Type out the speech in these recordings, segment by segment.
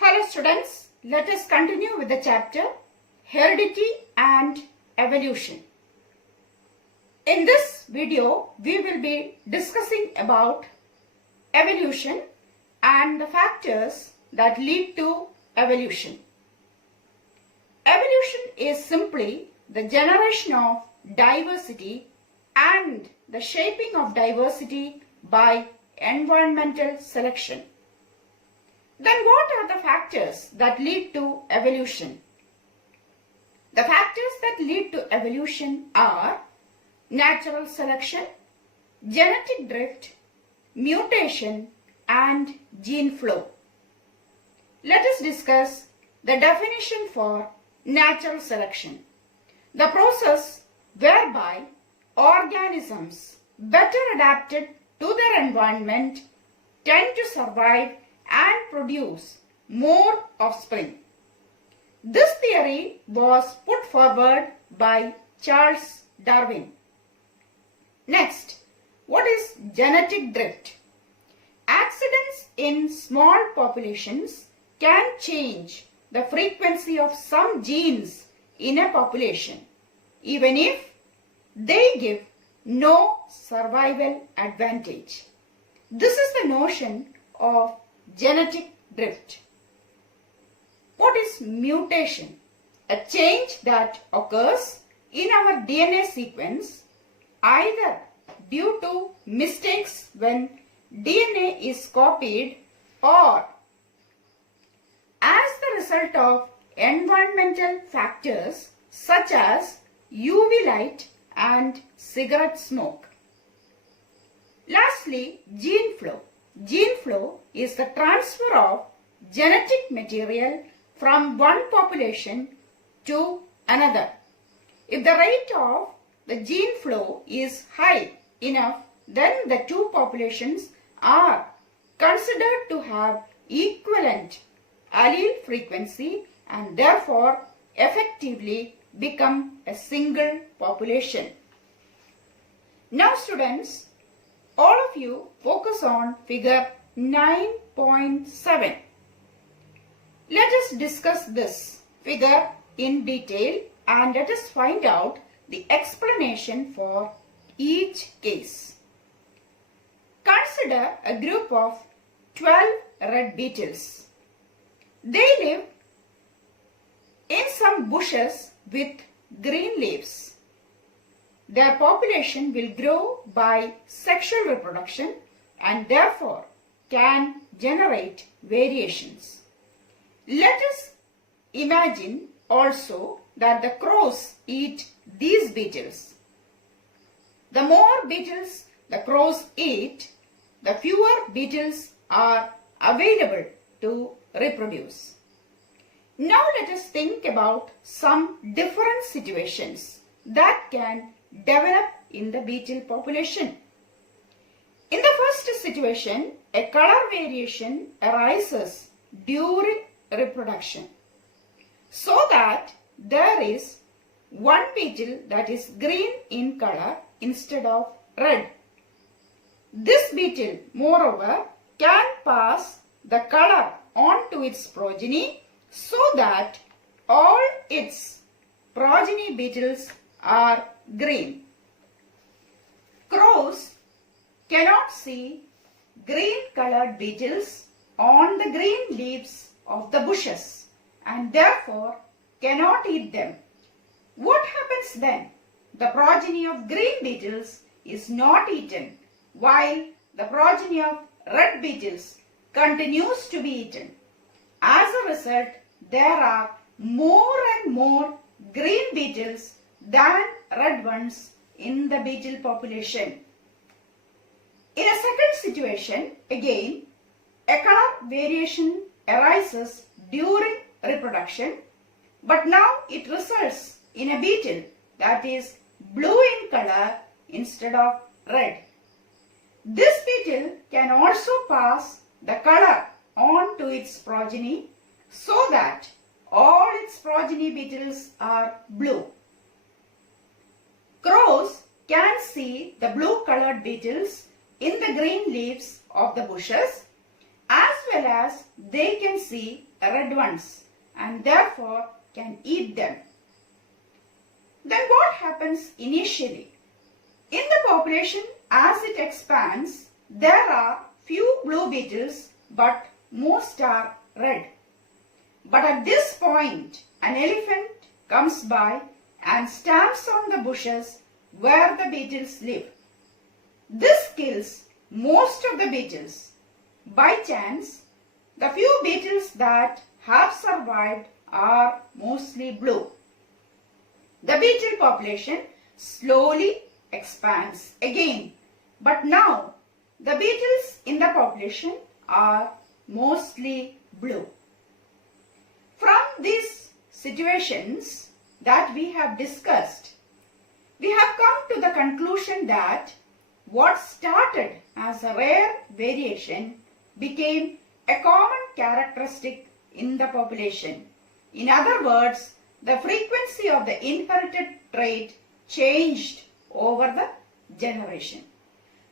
Hello students, let us continue with the chapter Heredity and Evolution. In this video, we will be discussing about evolution and the factors that lead to evolution. Evolution is simply the generation of diversity and the shaping of diversity by environmental selection. Then what are the factors that lead to evolution? The factors that lead to evolution are natural selection, genetic drift, mutation, and gene flow. Let us discuss the definition for natural selection. The process whereby organisms better adapted to their environment tend to survive and produce more offspring. This theory was put forward by Charles Darwin. Next, what is genetic drift? Accidents in small populations can change the frequency of some genes in a population, even if they give no survival advantage. This is the notion of genetic drift. What is mutation? A change that occurs in our DNA sequence either due to mistakes when DNA is copied or as the result of environmental factors such as UV light and cigarette smoke. Lastly, gene flow. Gene flow is the transfer of genetic material from one population to another. If the rate of the gene flow is high enough, then the two populations are considered to have equivalent allele frequency and therefore effectively become a single population. Now students, all of you focus on figure 9.7. Let us discuss this figure in detail and let us find out the explanation for each case. Consider a group of 12 red beetles. They live in some bushes with green leaves. Their population will grow by sexual reproduction and therefore can generate variations. Let us imagine also that the crows eat these beetles. The more beetles the crows eat, the fewer beetles are available to reproduce. Now let us think about some different situations that can develop in the beetle population. In the first situation, a color variation arises during reproduction, so that there is one beetle that is green in color instead of red. This beetle, moreover, can pass the color on to its progeny so that all its progeny beetles are green. Crows cannot see green colored beetles on the green leaves of the bushes and therefore cannot eat them. What happens then? The progeny of green beetles is not eaten while the progeny of red beetles continues to be eaten. As a result, there are more and more green beetles than red ones in the beetle population. In a second situation, again, a color variation arises during reproduction, but now it results in a beetle that is blue in color instead of red. This beetle can also pass the color on to its progeny so that all its progeny beetles are blue. Crows can see the blue colored beetles in the green leaves of the bushes. As well as they can see red ones and therefore can eat them. Then what happens initially? In the population, as it expands, there are few blue beetles, but most are red. But at this point, an elephant comes by and stamps on the bushes where the beetles live. This kills most of the beetles. By chance, the few beetles that have survived are mostly blue. The beetle population slowly expands again, but now the beetles in the population are mostly blue. From these situations that we have discussed, we have come to the conclusion that what started as a rare variation became a common characteristic in the population. In other words, the frequency of the inherited trait changed over the generation.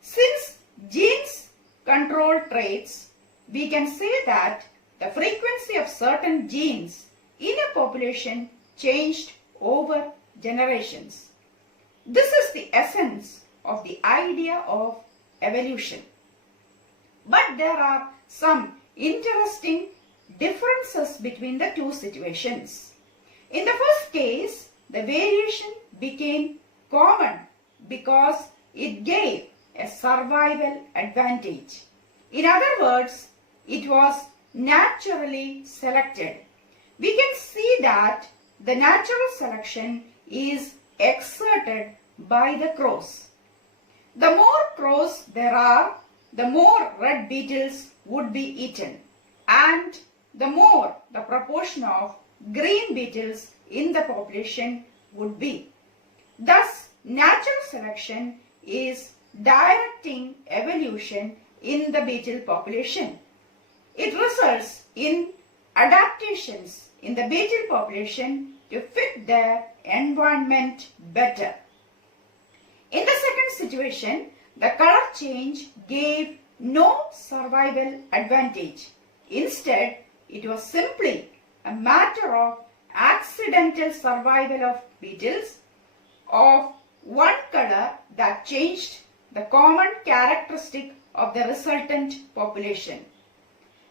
Since genes control traits, we can say that the frequency of certain genes in a population changed over generations. This is the essence of the idea of evolution. But there are some interesting differences between the two situations. In the first case, the variation became common because it gave a survival advantage. In other words, it was naturally selected. We can see that the natural selection is exerted by the crows. The more crows there are, the more red beetles would be eaten, and the more the proportion of green beetles in the population would be. Thus, natural selection is directing evolution in the beetle population. It results in adaptations in the beetle population to fit their environment better. In the second situation, the color change gave no survival advantage. Instead, it was simply a matter of accidental survival of beetles of one color that changed the common characteristic of the resultant population.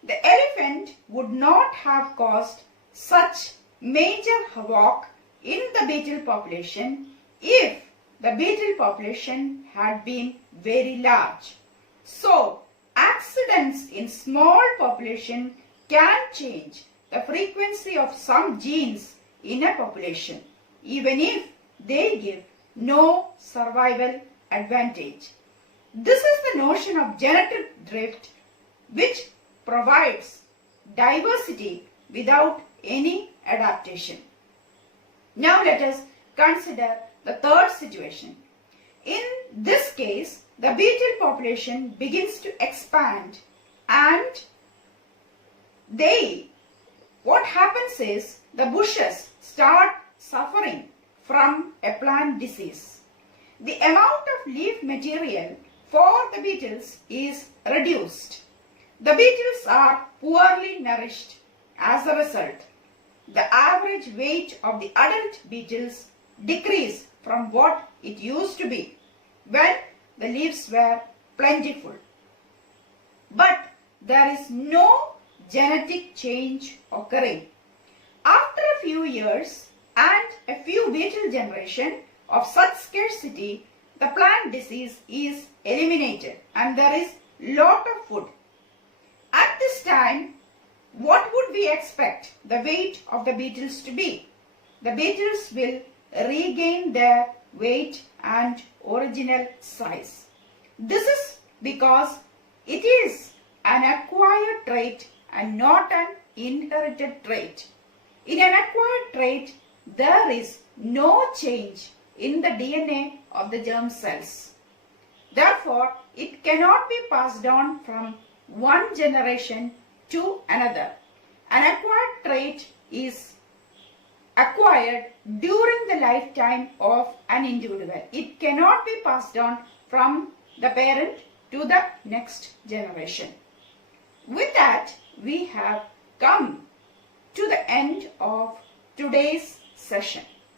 The elephant would not have caused such major havoc in the beetle population if the beetle population had been very large. So, accidents in small population can change the frequency of some genes in a population, even if they give no survival advantage. This is the notion of genetic drift, which provides diversity without any adaptation. Now let us consider the third situation. In this case, the beetle population begins to expand, and what happens is the bushes start suffering from a plant disease. The amount of leaf material for the beetles is reduced. The beetles are poorly nourished. As a result, the average weight of the adult beetles decrease from what it used to be when the leaves were plentiful. But there is no genetic change occurring. After a few years and a few beetle generations of such scarcity, the plant disease is eliminated and there is lot of food. At this time, what would we expect the weight of the beetles to be? The beetles will regain their weight and original size. This is because it is an acquired trait and not an inherited trait. In an acquired trait, there is no change in the DNA of the germ cells. Therefore, it cannot be passed on from one generation to another. An acquired trait is acquired during the lifetime of an individual. It cannot be passed on from the parent to the next generation. With that, we have come to the end of today's session.